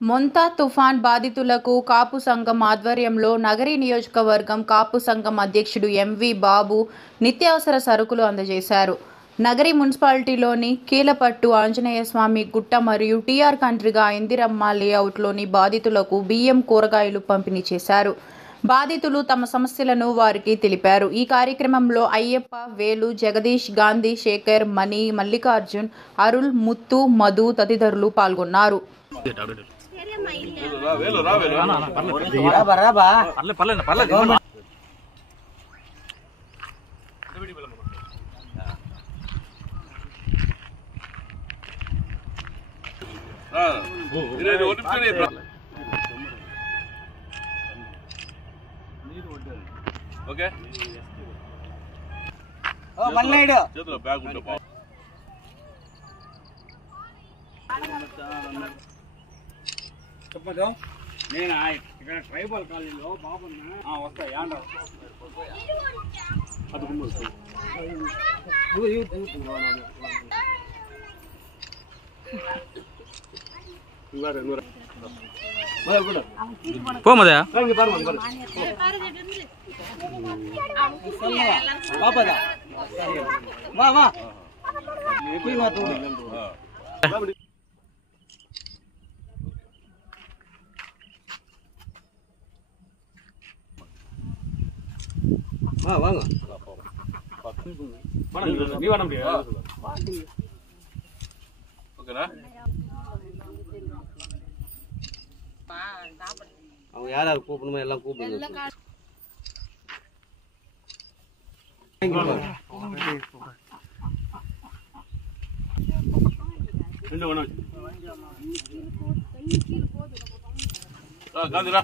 మొంతా తుఫాన్ బాధితులకు కాపు సంఘం ఆధ్వర్యంలో నగరి నియోజకవర్గం కాపు సంఘం అధ్యక్షుడు ఎంవి బాబు నిత్యావసర సరుకులు అందజేశారు. నగరి మున్సిపాలిటీలోని కీలపట్టు ఆంజనేయస్వామి గుట్ట మరియు టీఆర్ కంట్రీగా ఇందిరమ్మ లేఅవుట్లోని బాధితులకు బియ్యం, కూరగాయలు పంపిణీ చేశారు. బాధితులు తమ సమస్యలను వారికి తెలిపారు. ఈ కార్యక్రమంలో అయ్యప్ప, వేలు, జగదీష్, గాంధీ, శేఖర్, మణి, మల్లికార్జున్, అరుల్, ముత్తు, మధు తదితరులు పాల్గొన్నారు. ఓకే మల్లైడు చేతుల బ్యాగ్ ఉంటే బాగు. చెప్పదు నేను ఇక్కడ ట్రైబల్ కాలనీలో బాబున్నా వస్తా యాండ போமதா பாப்பதா வா வா போய் வா வாங்க நீ வர முடியாது ஓகேனா அவங்க யாராவது கூப்பிடணுமோ எல்லாம் கூப்பிடுங்க காந்திரா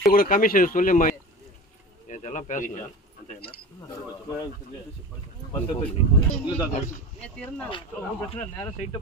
கூட கமிஷன் சொல்லிமா இதெல்லாம் பேசணும் நேரம் சைட்